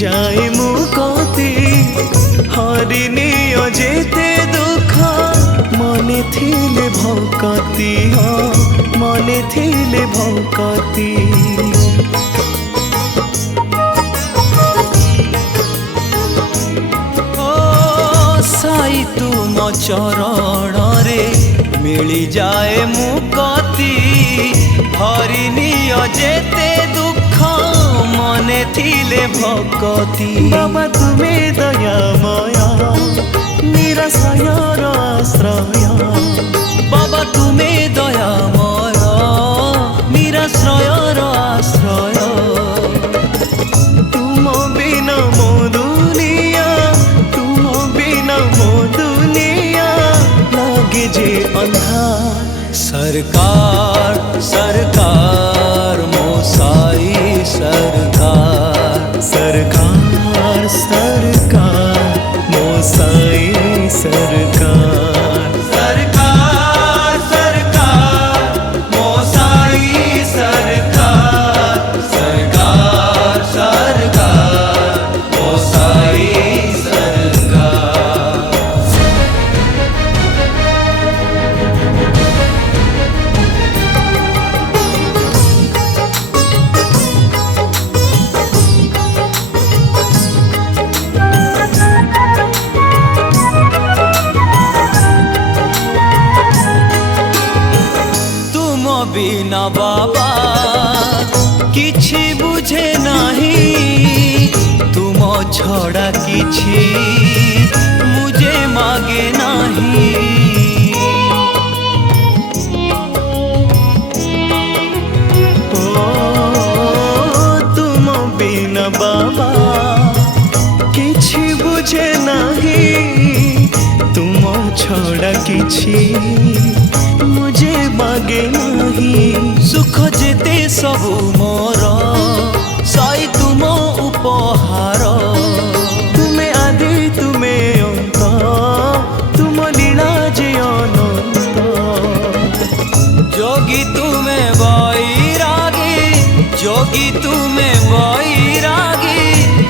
जाए मुकती हरिनी जेते दुख मने थिले भौकती मने थिले भौकती साई तुम चरण रे मिली जाए मुकती हरिनी जेते दुख मने थिले भक्ति बाबा तुमे दयामय निराश्रयर आश्रय बाबा तुमे दयामय निराश्रयर आश्रय तुम बिना मो दुनिया तुम बिना मो दुनिया लागे जे अंधार सरकार सरकार मोसाई सरकार सरकार सरकार मोसाई सरकार सरकार सरकार मोसाई सरकार सरकार सरकार मोसाई सरकार बिना बाबा किछि बुझे नहीं तुम छड़ा किछि मुझे मागे नहीं ओ तुम बिना बाबा किछि बुझे नहीं तुम छड़ा किछि मुझे मागे नहीं सुख जेते सबु मोर साई तुम उपहार तुमे आदि तुमे अंत तुम लीला जे अनंत जोगी तुमे बैरागी जोगी तुमे बैरागी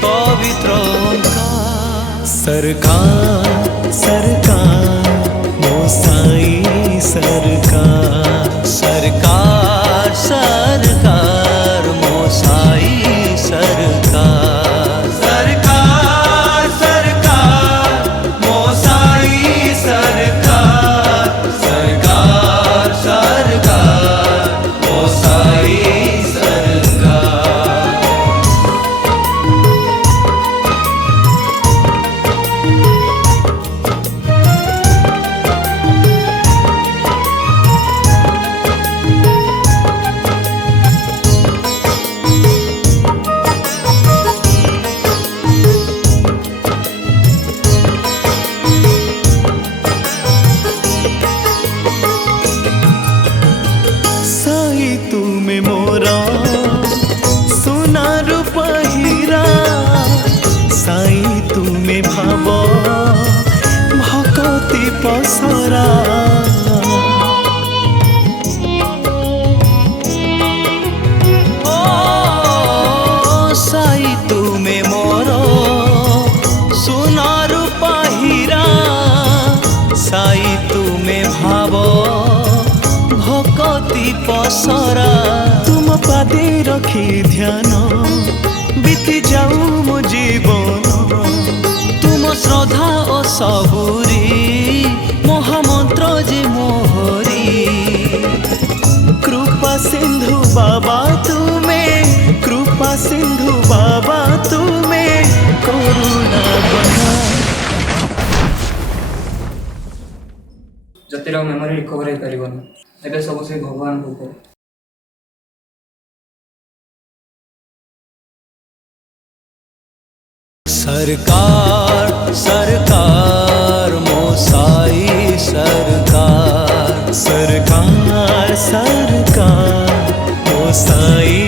पवित्र सरकार सरकार मोसाई सरकार सरकार सरकार मोसाई सरकार सरकार सरकार मोसाई सरकार सरकार सरकार मोसाई सरकार तुमे मोरा सोना रूपा हीरा साई तुमे भाव भक्ति पसरा ओ साई तुमे मोरा सोना रूपा हीरा साई तुमे भाव भक्ति पसरा तुम पादे रखी ध्यान बीती जाऊ मो जीवन तुम श्रद्धा ओ सबुरी महामंत्र जे मोहरी कृपा सिंधु बाबा तुमे कृपा सिंधु बाबा तुमे करुणा बना जतिरा मेमोरी रिकवर करिवन एबे सब से भगवान को सरकार सरकार मोसाई सरकार सरकार सरकार मोसाई